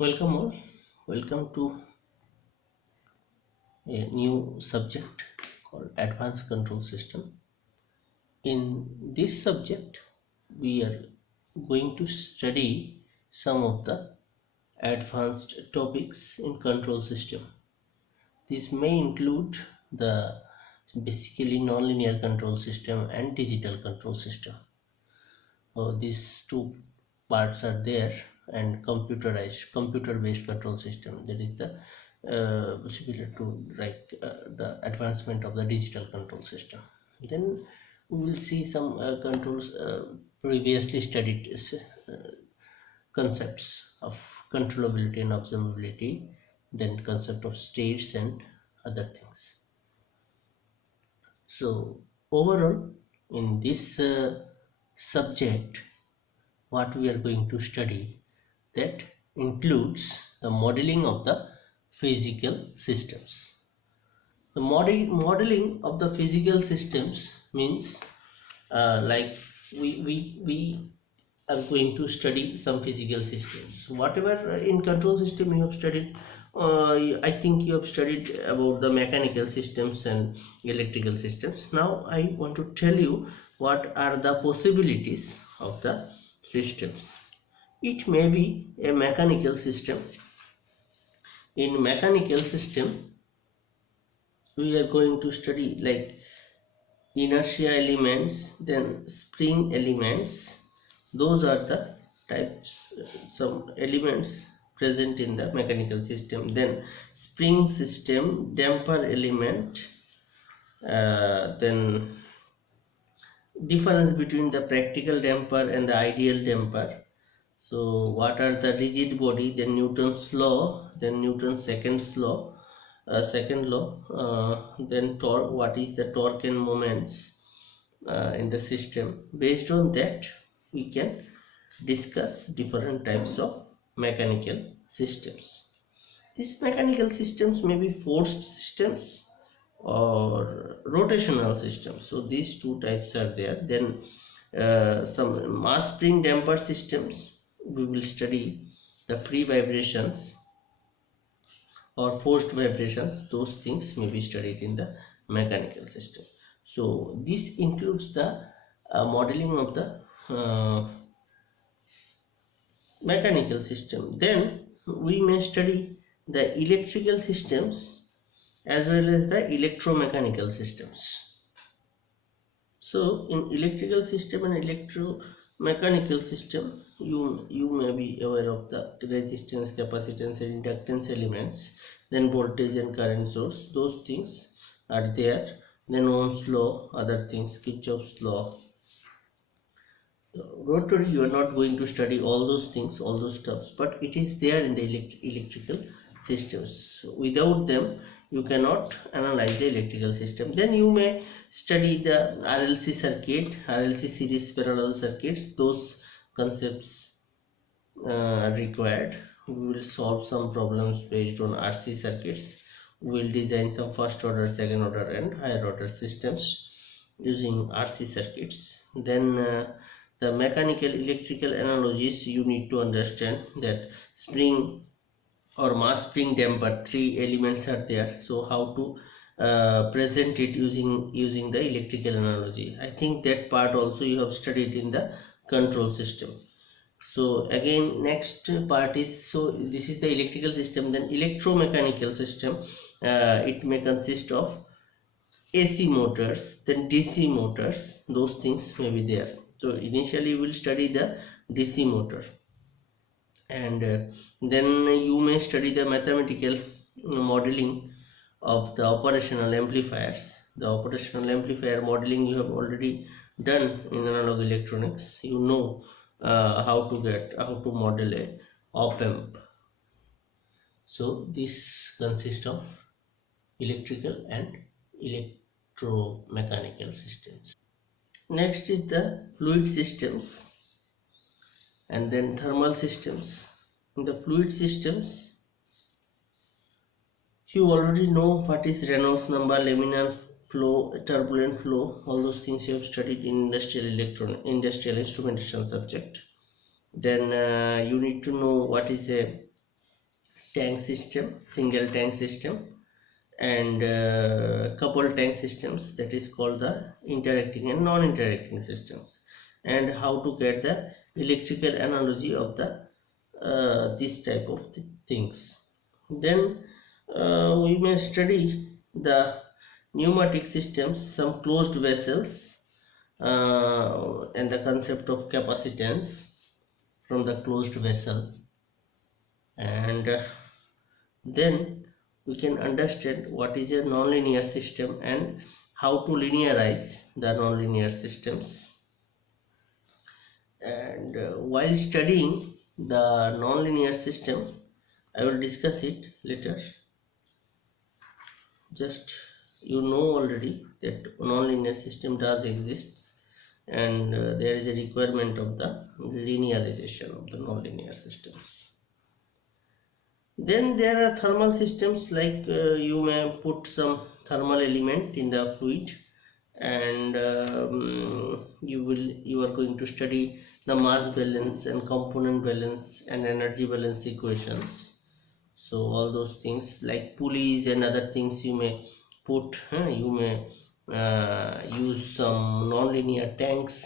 Welcome all. Welcome to a new subject called Advanced Control System. In this subject, we are going to study some of the advanced topics in control system. This may include the basically nonlinear control system and digital control system. These two parts are there, and computer-based control system, that is the similar to the advancement of the digital control system. Then we will see some controls previously studied concepts of controllability and observability, then concept of states and other things. So overall, in this subject, what we are going to study, that includes the modeling of the physical systems. The modeling of the physical systems means like we are going to study some physical systems. Whatever in control system you have studied, I think you have studied about the mechanical systems and electrical systems. Now I want to tell you what are the possibilities of the systems. It may be a mechanical system. In mechanical system, we are going to study like inertia elements, then spring elements. Those are the types, some elements present in the mechanical system. Then spring system, damper element, then difference between the practical damper and the ideal damper. So what are the rigid body, then Newton's law, then Newton's second law, then torque, what is the torque and moments in the system. Based on that, we can discuss different types of mechanical systems. These mechanical systems may be forced systems or rotational systems. So these two types are there. Then some mass spring damper systems, we will study the free vibrations or forced vibrations. Those things may be studied in the mechanical system. So this includes the modeling of the mechanical system. Then we may study the electrical systems as well as the electromechanical systems. So in electrical system and electromechanical system, you may be aware of the resistance, capacitance and inductance elements, then voltage and current source. Those things are there. Then Ohm's law, other things, Kirchhoff's law. Rotary, you are not going to study all those things, all those stuffs, but it is there in the electrical systems. So without them, you cannot analyze the electrical system. Then you may study the RLC circuit, RLC series parallel circuits. Those concepts are required. We will solve some problems based on RC circuits. We will design some first order, second order and higher order systems using RC circuits. Then the mechanical electrical analogies, you need to understand that spring or mass spring damper, three elements are there. So how to present it using the electrical analogy. I think that part also you have studied in the control system. So again, next part is, so this is the electrical system. Then electromechanical system, it may consist of AC motors, then DC motors. Those things may be there. So initially we will study the DC motor, and then you may study the mathematical modeling of the operational amplifiers. The operational amplifier modeling you have already done in analog electronics. You know how to model a op amp. So this consists of electrical and electromechanical systems. Next is the fluid systems and then thermal systems. In the fluid systems, you already know what is Reynolds number, laminar flow, turbulent flow. All those things you have studied in industrial instrumentation subject. Then you need to know what is a tank system, single tank system, and couple tank systems, that is called the interacting and non-interacting systems, and how to get the electrical analogy of the this type of things. Then we may study the pneumatic systems, some closed vessels, and the concept of capacitance from the closed vessel, and then we can understand what is a nonlinear system and how to linearize the nonlinear systems. And while studying the nonlinear system, I will discuss it later. Just you know already that nonlinear system does exist, and there is a requirement of the linearization of the nonlinear systems. Then there are thermal systems, like you may put some thermal element in the fluid, and you are going to study the mass balance and component balance and energy balance equations. So all those things like pulleys and other things you may put, you may use some nonlinear tanks.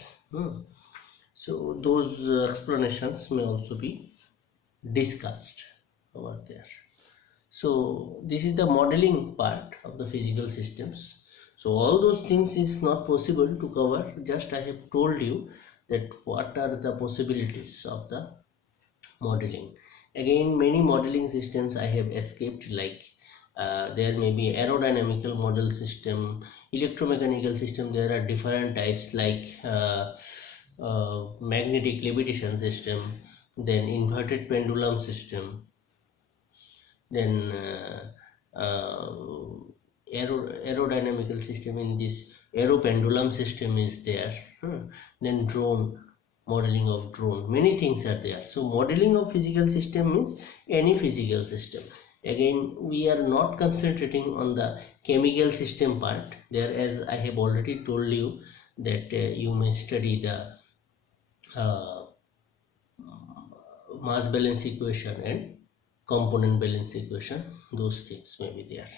So those explanations may also be discussed over there. So this is the modeling part of the physical systems. So all those things is not possible to cover. Just I have told you that what are the possibilities of the modeling. Again, many modeling systems I have escaped, like there may be aerodynamical model system, electromechanical system. There are different types, like magnetic levitation system, then inverted pendulum system, then aerodynamical system. In this aeropendulum system is there. Then drone, modeling of drone, many things are there. So modeling of physical system means any physical system. Again, we are not concentrating on the chemical system part there, as I have already told you that you may study the mass balance equation and component balance equation. Those things may be there.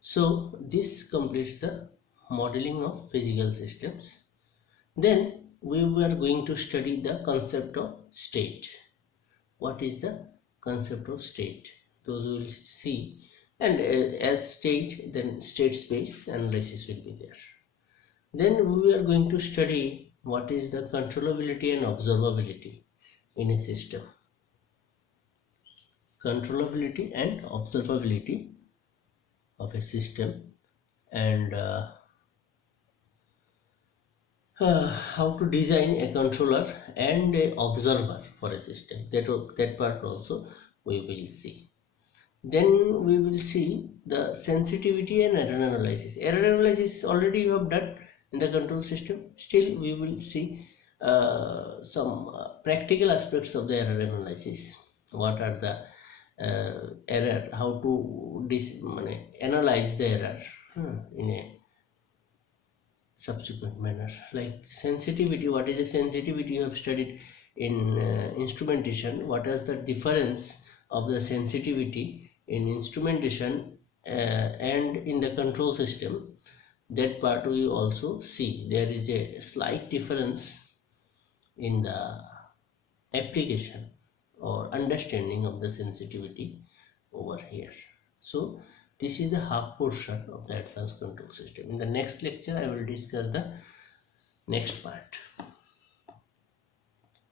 So this completes the modeling of physical systems. Then we were going to study the concept of state. What is the concept of state? Those we will see, and as state, then state space analysis will be there. Then we are going to study what is the controllability and observability in a system. Controllability and observability of a system, and how to design a controller and a observer for a system. That part also we will see. Then we will see the sensitivity and error analysis. Error analysis already you have done in the control system. Still we will see some practical aspects of the error analysis. What are the error, how to analyze the error in a subsequent manner. Like sensitivity, what is a sensitivity? You have studied in instrumentation. What is the difference of the sensitivity in instrumentation and in the control system? That part we also see. There is a slight difference in the application or understanding of the sensitivity over here. So this is the half portion of the advanced control system. In the next lecture I will discuss the next part.